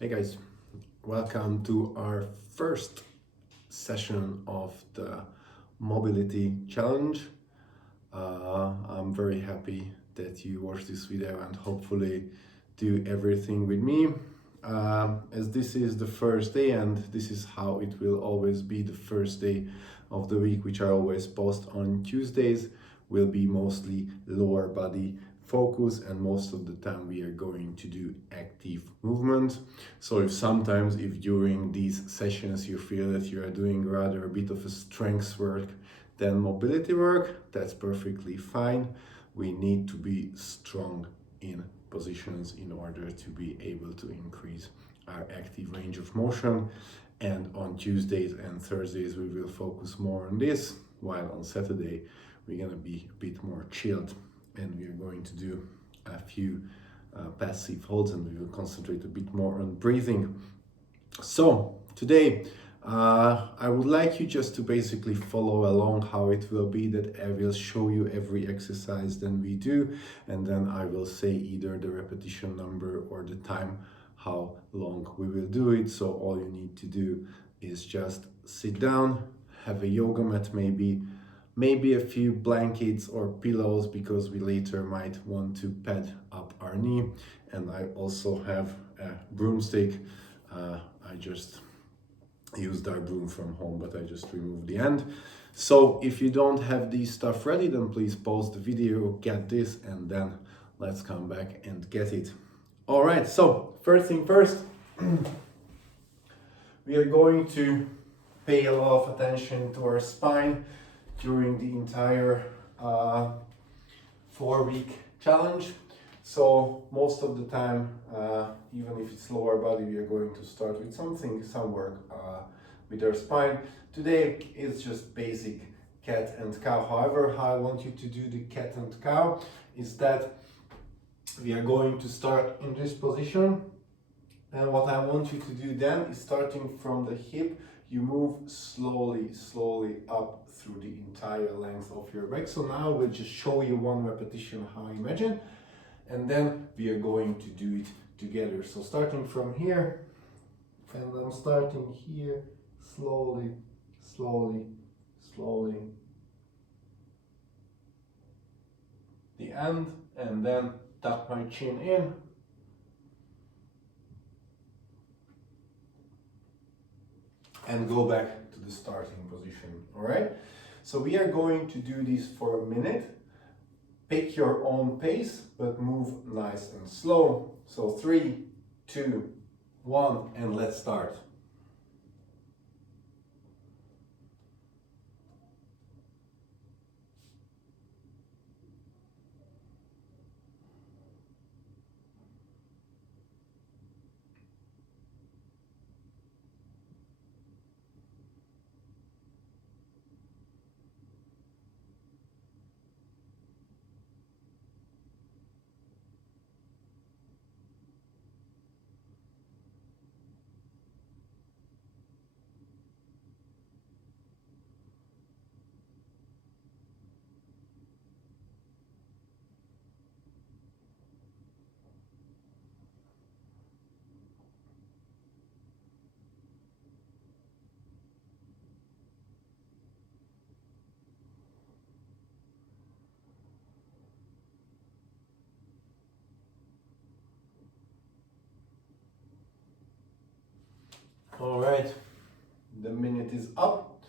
Hey guys, welcome to our first session of the mobility challenge. I'm very happy that you watched this video and hopefully do everything with me. As this is the first day and this is how it will always be, the first day of the week, which I always post on Tuesdays, will be mostly lower body focus, and most of the time we are going to do active movement. So if during these sessions you feel that you are doing rather a bit of a strength work than mobility work, that's perfectly fine. We need to be strong in positions in order to be able to increase our active range of motion. And on Tuesdays and Thursdays we will focus more on this, while on Saturday we're gonna be a bit more chilled and we are going to do a few passive holds, and we will concentrate a bit more on breathing. So today I would like you just to basically follow along how it will be, that I will show you every exercise that we do, and then I will say either the repetition number or the time how long we will do it. So all you need to do is just sit down, have a yoga mat, maybe a few blankets or pillows, because we later might want to pad up our knee. And I also have a broomstick. I just used our broom from home, but I just removed the end. So if you don't have these stuff ready, then please pause the video, get this, and then let's come back and get it. All right, so first thing first, we are going to pay a lot of attention to our spine during the entire 4-week challenge. So most of the time, even if it's lower body, we are going to start with some work with our spine. Today is just basic cat and cow. However, how I want you to do the cat and cow is that we are going to start in this position. And what I want you to do then is, starting from the hip, you move slowly up through the entire length of your back. So now we'll just show you one repetition how I imagine, and then we are going to do it together. So starting from here, and I'm starting here, slowly. The end, and then tuck my chin in. And go back to the starting position, all right? So we are going to do this for a minute. Pick your own pace, but move nice and slow. So 3, 2, 1, and let's start. All right, the minute is up.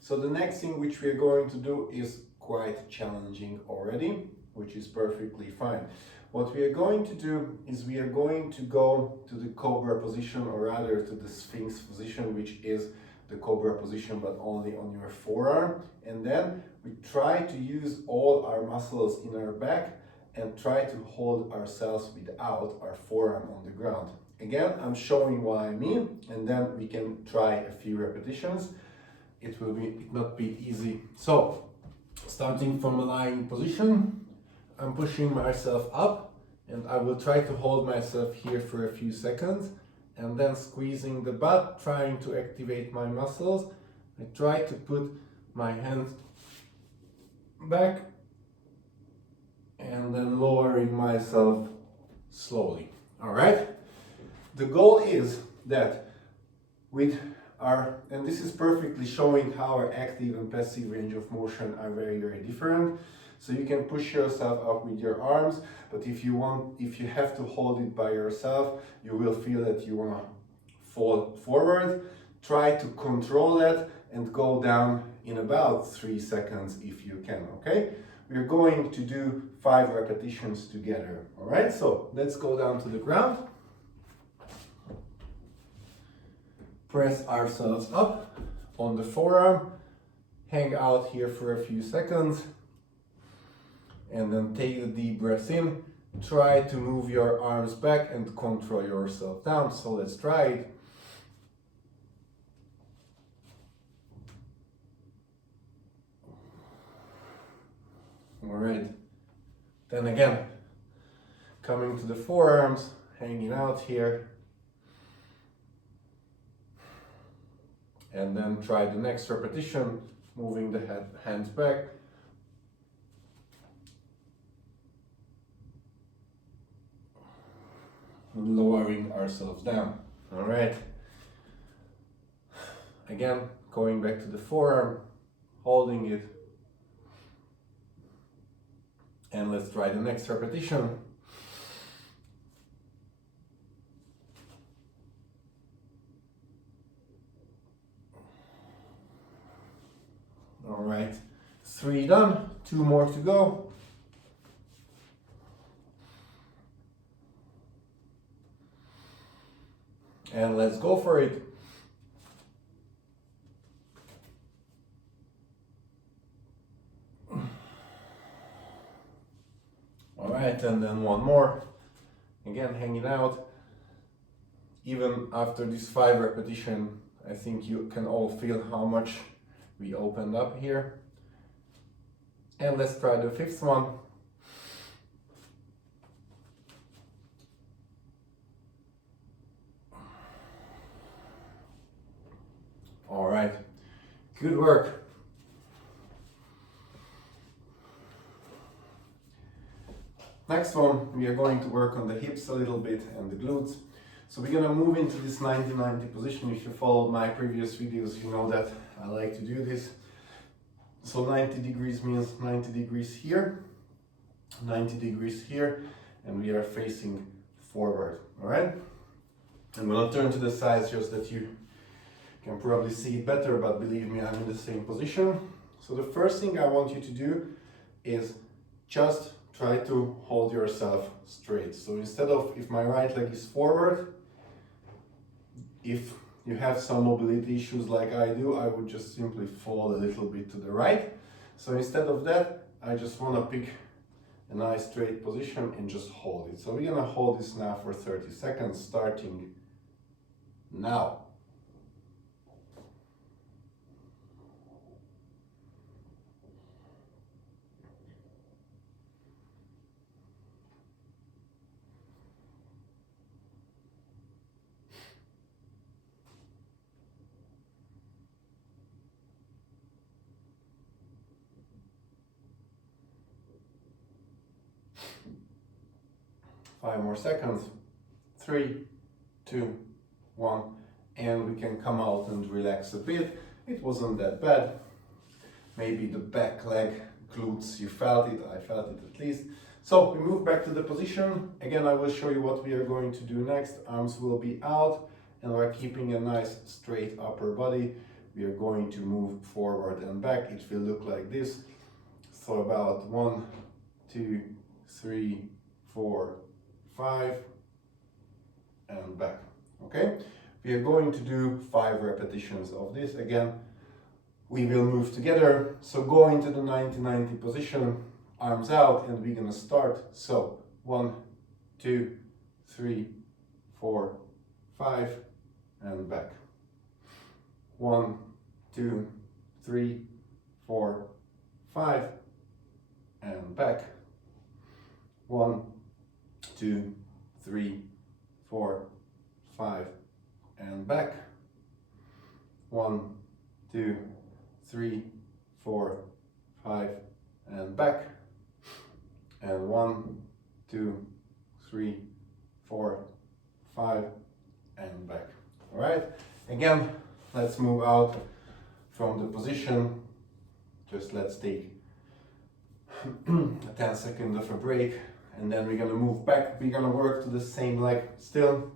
So the next thing which we are going to do is quite challenging already, which is perfectly fine. What we are going to do is we are going to go to the cobra position, or rather to the sphinx position, which is the cobra position but only on your forearm. And then we try to use all our muscles in our back and try to hold ourselves without our forearm on the ground. Again, I'm showing what I mean, and then we can try a few repetitions. It not be easy. So, starting from a lying position, I'm pushing myself up, and I will try to hold myself here for a few seconds, and then squeezing the butt, trying to activate my muscles. I try to put my hands back, and then lowering myself slowly. All right? the goal is that with and this is perfectly showing how our active and passive range of motion are very, very different. So you can push yourself up with your arms, but if you have to hold it by yourself, you will feel that you want to fall forward. Try to control that and go down in about 3 seconds if you can, okay? We're going to do 5 repetitions together, all right? So let's go down to the ground. Press ourselves up on the forearm, hang out here for a few seconds, and then take a deep breath in. Try to move your arms back and control yourself down. So let's try it. All right. Then again, coming to the forearms, hanging out here. And then try the next repetition, moving the hands back. Lowering ourselves down. All right. Again, going back to the forearm, holding it. And let's try the next repetition. All right, 3 done, 2 more to go. And let's go for it. All right, and then 1 more. Again, hanging out. Even after this 5 repetition, I think you can all feel how much we opened up here. And let's try the 5th one. All right, good work. Next one, we are going to work on the hips a little bit and the glutes. So we're gonna move into this 90-90 position. If you followed my previous videos, you know that I like to do this. So 90 degrees means 90 degrees here, 90 degrees here, and we are facing forward, all right? I'm gonna turn to the sides just that you can probably see it better, but believe me, I'm in the same position. So the first thing I want you to do is just try to hold yourself straight. So instead of, if my right leg is forward, if you have some mobility issues like I do, I would just simply fall a little bit to the right. So instead of that, I just want to pick a nice straight position and just hold it. So we're gonna hold this now for 30 seconds, starting now. Five more seconds. 3, 2, 1, and we can come out and relax a bit. It wasn't that bad. Maybe the back leg, glutes, you felt it, I felt it at least. So we move back to the position. Again, I will show you what we are going to do next. Arms will be out and we're keeping a nice straight upper body. We are going to move forward and back. It will look like this. So about 1, 2, 3, 4, 5, and back. Okay, we are going to do 5 repetitions of this. Again, we will move together. So go into the 90-90 position, arms out, and we're gonna start. So 1, 2, 3, 4, 5, and back. 1, 2, 3, 4, 5, and back. 1, 2, 3, 4, 5, and back. 1, 2, 3, 4, 5, and back. And 1, 2, 3, 4, 5, and back. All right, again, let's move out from the position. Just let's take a 10 seconds of a break, and then we're gonna move back. We're gonna work to the same leg still.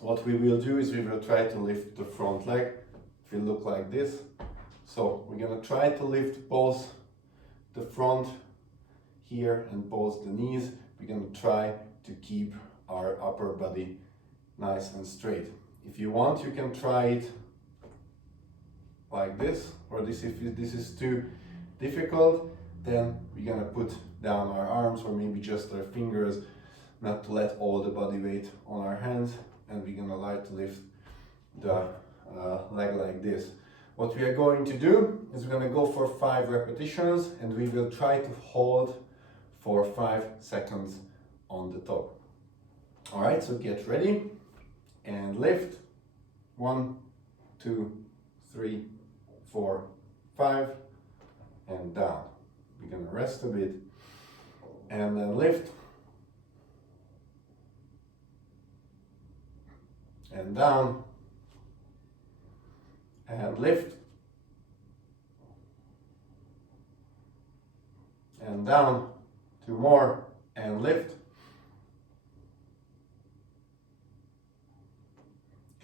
What we will do is we will try to lift the front leg. It will look like this. So we're gonna try to lift both the front here and both the knees. We're gonna try to keep our upper body nice and straight. If you want, you can try it like this, or this. If this is too difficult, then we're gonna put down our arms, or maybe just our fingers, not to let all the body weight on our hands, and we're gonna lightly lift the leg like this. What we are going to do is we're gonna go for 5 repetitions, and we will try to hold for 5 seconds on the top. All right, so get ready and lift. 1, 2, 3, 4, 5, and down. We're gonna rest a bit and then lift and down and lift and down. 2 more and lift.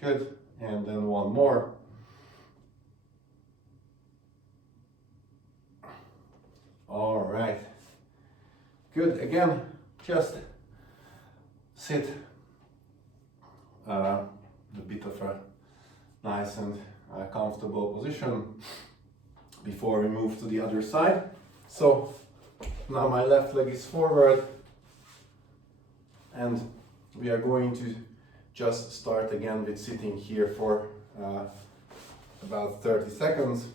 Good, and then 1 more. All right, good. Again, just sit a bit of a nice and comfortable position before we move to the other side. So now my left leg is forward, and we are going to just start again with sitting here for about 30 seconds.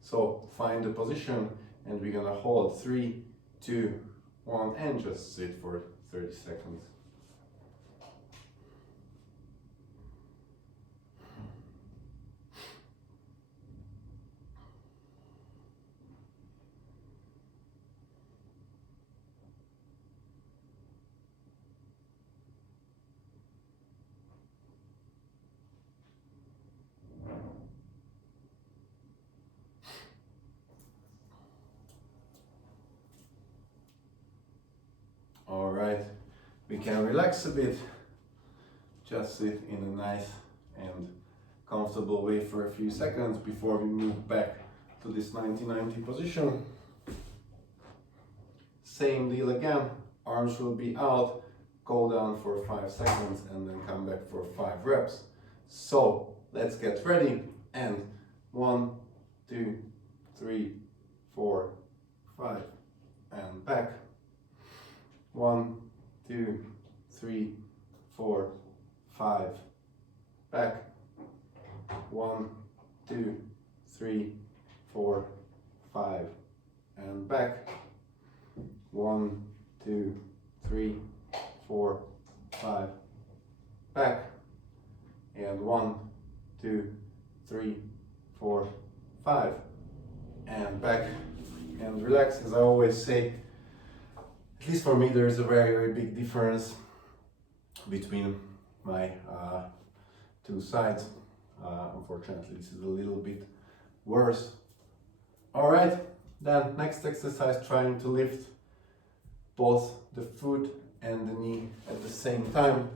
So find the position, and we're gonna hold 3, 2, 1, and just sit for 30 seconds. All right, we can relax a bit, just sit in a nice and comfortable way for a few seconds before we move back to this 90-90 position. Same deal again, arms will be out, go down for 5 seconds and then come back for 5 reps. So let's get ready, and 1, 2, 3, 4, 5, and back. 1, 2, 3, 4, 5, back. 1, 2, 3, 4, 5, and back. 1, 2, 3, 4, 5, back. And 1, 2, 3, 4, 5, and back. And relax. As I always say, at least for me, there is a very, very big difference between my 2 sides. Unfortunately, this is a little bit worse. All right, then next exercise, trying to lift both the foot and the knee at the same time.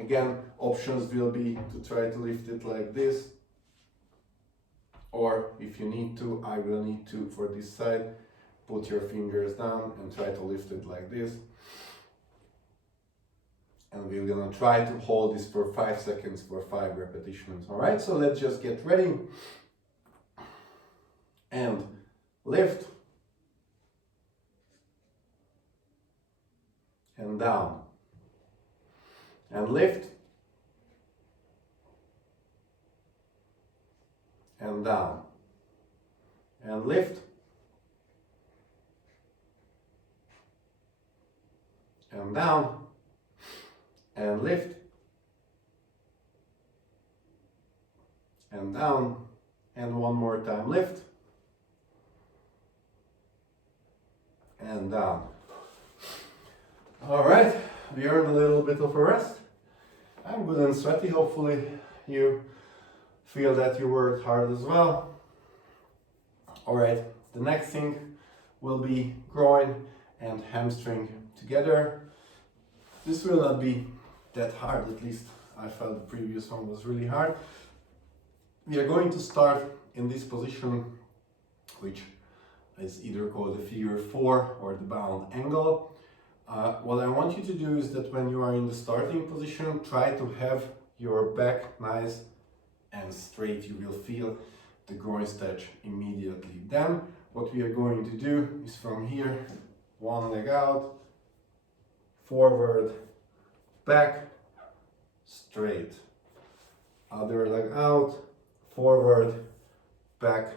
Again, options will be to try to lift it like this, or if you need to, I will need to for this side, put your fingers down and try to lift it like this. And we're gonna try to hold this for 5 seconds for 5 repetitions. All right, so let's just get ready. And lift. And down. And lift. And down. And lift. And down. And lift. And down. And one more time, lift. And down. All right, we earned a little bit of a rest. I'm good and sweaty. Hopefully you feel that you worked hard as well. Alright, the next thing will be groin and hamstring together. This will not be that hard, at least I felt the previous one was really hard. We are going to start in this position, which is either called the figure 4 or the bound angle. What I want you to do is that when you are in the starting position, try to have your back nice and straight. You will feel the groin stretch immediately. Then what we are going to do is from here, one leg out, forward, back, straight. Other leg out, forward, back,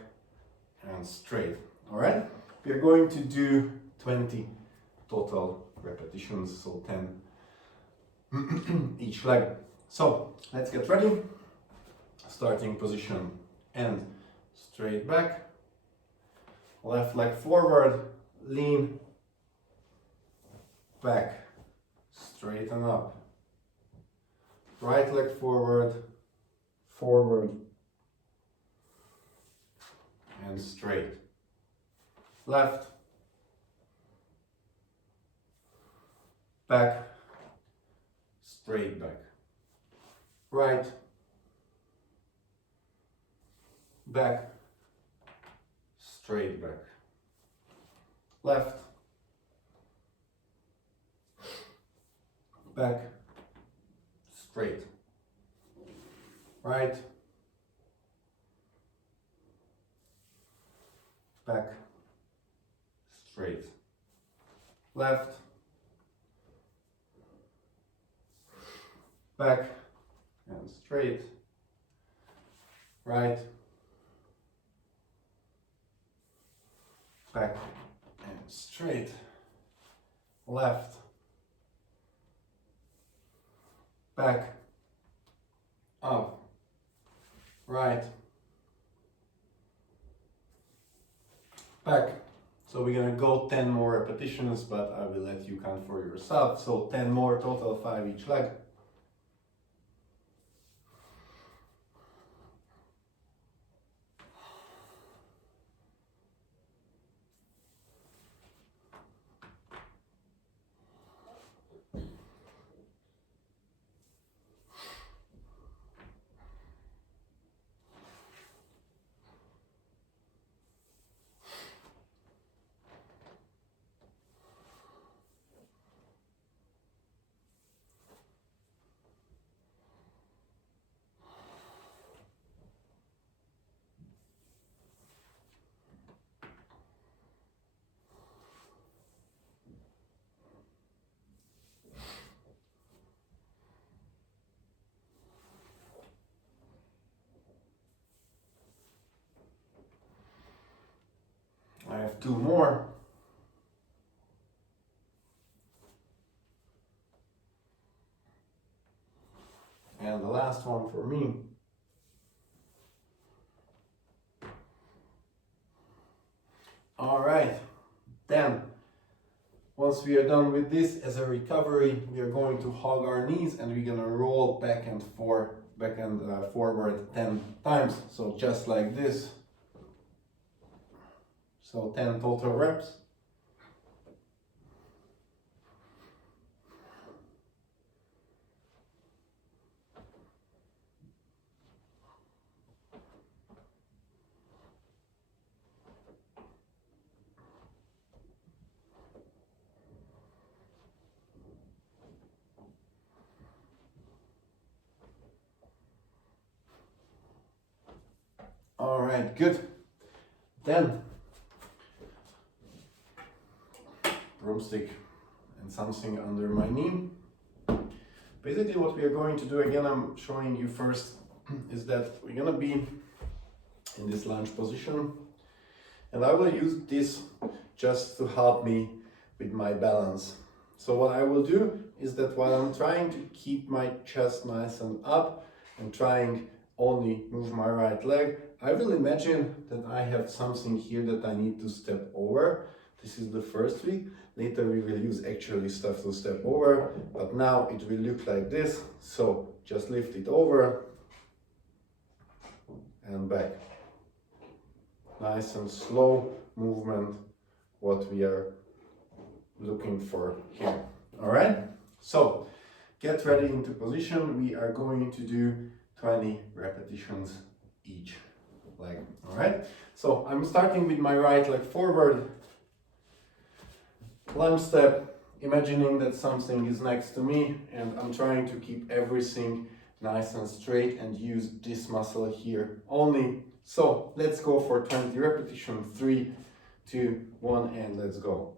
and straight. All right? We are going to do 20 total repetitions, so 10 each leg. So let's get ready. Starting position and straight back. Left leg forward, lean, back, straighten up. Right leg forward, forward, and straight. Left, back, straight back. Right, back, straight back. Left, back, straight. Right, back, straight. Left, back, and straight. Right, back, and straight. Left, back, up. Right, back. So we're gonna go 10 more repetitions, but I will let you count for yourself. So 10 more, total 5 each leg. I have 2 more. And the last one for me. All right, then once we are done with this, as a recovery, we are going to hug our knees and we're gonna roll back and forth, forward 10 times. So just like this. So 10 total reps. All right, good. Then broomstick and something under my knee. Basically what we are going to do, again I'm showing you first, is that we're gonna be in this lunge position and I will use this just to help me with my balance. So what I will do is that while I'm trying to keep my chest nice and up and trying only move my right leg, I will imagine that I have something here that I need to step over. This is the first week. Later we will use actually stuff to step over, but now it will look like this. So just lift it over and back. Nice and slow movement, what we are looking for here. All right, so get ready into position. We are going to do 20 repetitions each leg. All right, so I'm starting with my right leg forward, lunge step, imagining that something is next to me, and I'm trying to keep everything nice and straight and use this muscle here only. So let's go for 20 repetitions. 3, 2, 1, and let's go.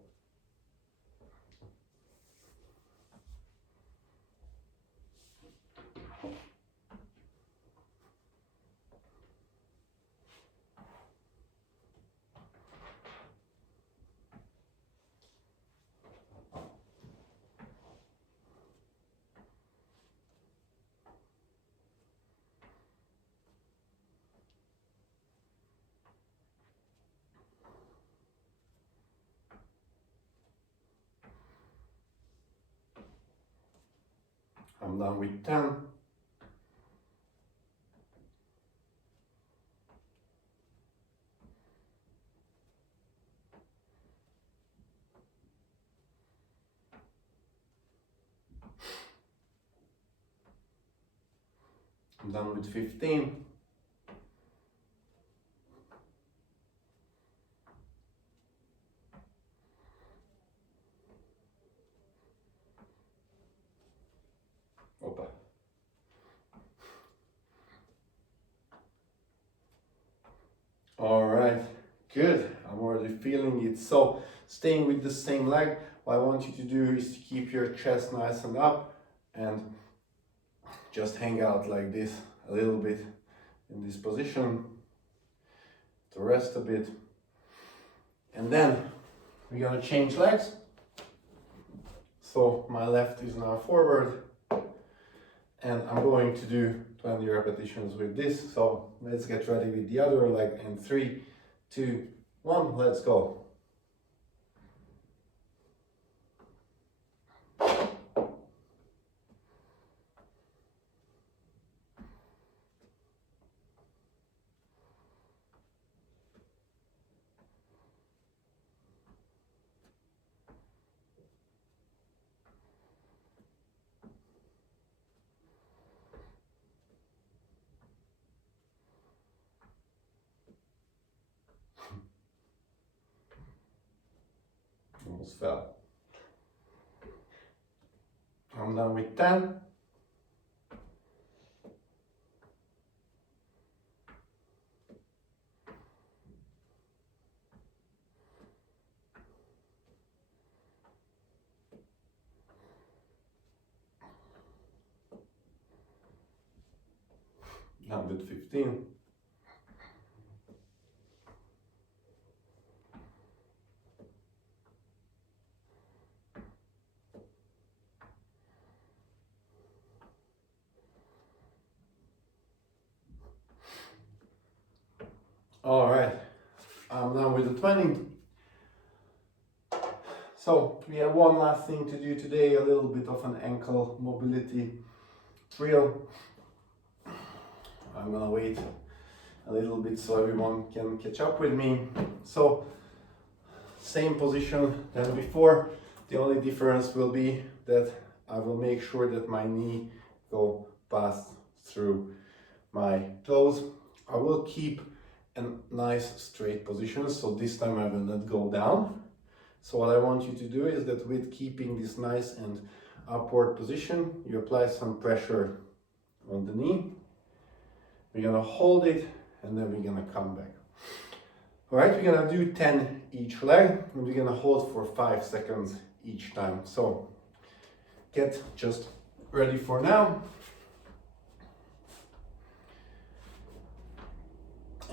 I'm done with 10. I'm done with 15. Opa. All right, good. I'm already feeling it. So staying with the same leg, what I want you to do is to keep your chest nice and up and just hang out like this a little bit in this position to rest a bit. And then we're gonna change legs. So my left is now forward and I'm going to do 20 repetitions with this. So let's get ready with the other leg and 3, 2, 1, let's go. Almost fell. I'm done with 10. Done with 15. All right, I'm done with the 20. So we have one last thing to do today, a little bit of an ankle mobility drill. I'm gonna wait a little bit so everyone can catch up with me. So same position than before. The only difference will be that I will make sure that my knee go past through my toes. I will keep a nice straight position, so this time I will not go down. So what I want you to do is that with keeping this nice and upward position, you apply some pressure on the knee. We're gonna hold it and then we're gonna come back. All right, we're gonna do 10 each leg and we're gonna hold for 5 seconds each time. So get just ready for now.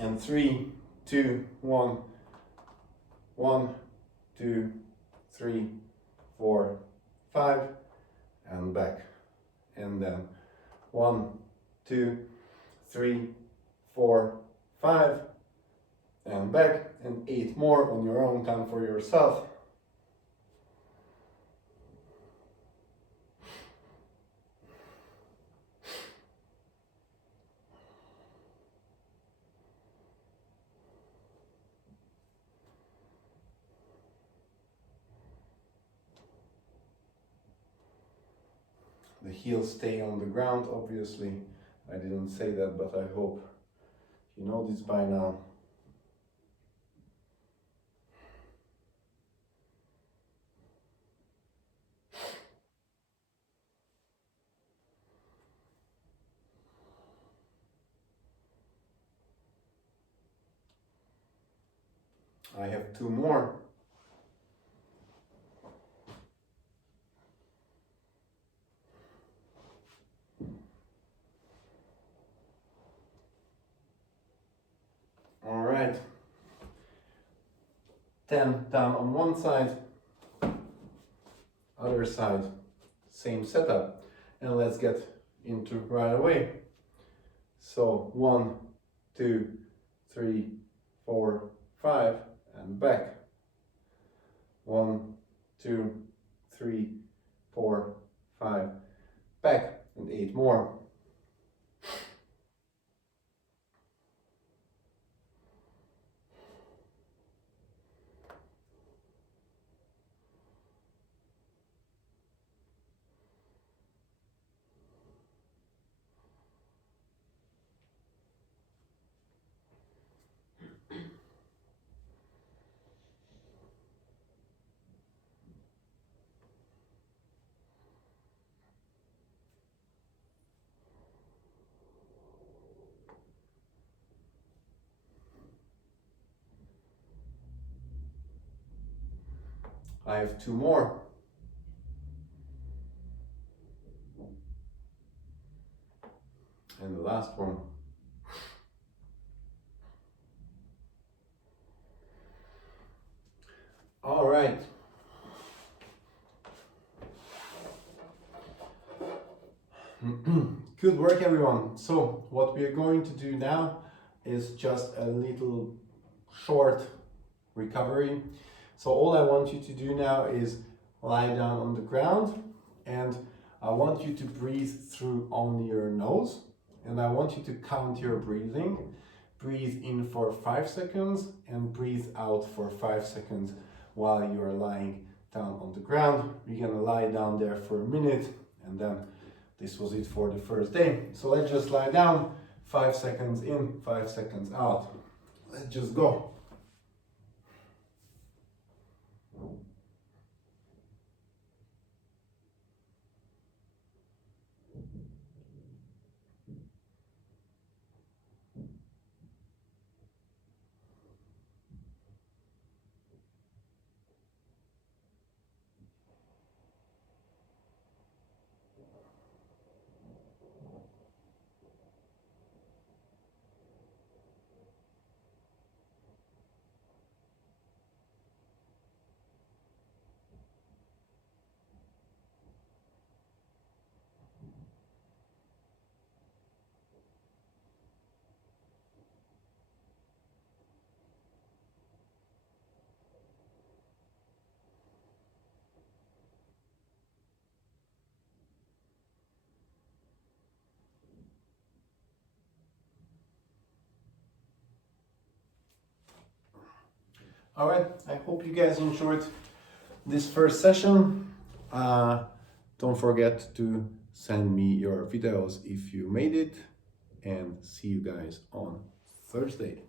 And 3, 2, 1, 1, 2, 3, 4, 5, and back. And then 1, 2, 3, 4, 5, and back, and 8 more on your own time for yourself. The heels stay on the ground, obviously. I didn't say that, but I hope you know this by now. I have 2 more. All right. 10 down on one side, other side, same setup. And let's get into right away. So 1, 2, 3, 4, 5, and back. 1, 2, 3, 4, 5, back, and 8 more. I have 2 more. And the last one. All right. Good work, everyone. So what we are going to do now is just a little short recovery. So all I want you to do now is lie down on the ground, and I want you to breathe through only your nose, and I want you to count your breathing. Breathe in for 5 seconds and breathe out for 5 seconds while you are lying down on the ground. We're gonna lie down there for a minute, and then this was it for the first day. So let's just lie down, 5 seconds in, 5 seconds out. Let's just go. All right, I hope you guys enjoyed this first session. Don't forget to send me your videos if you made it, and see you guys on Thursday.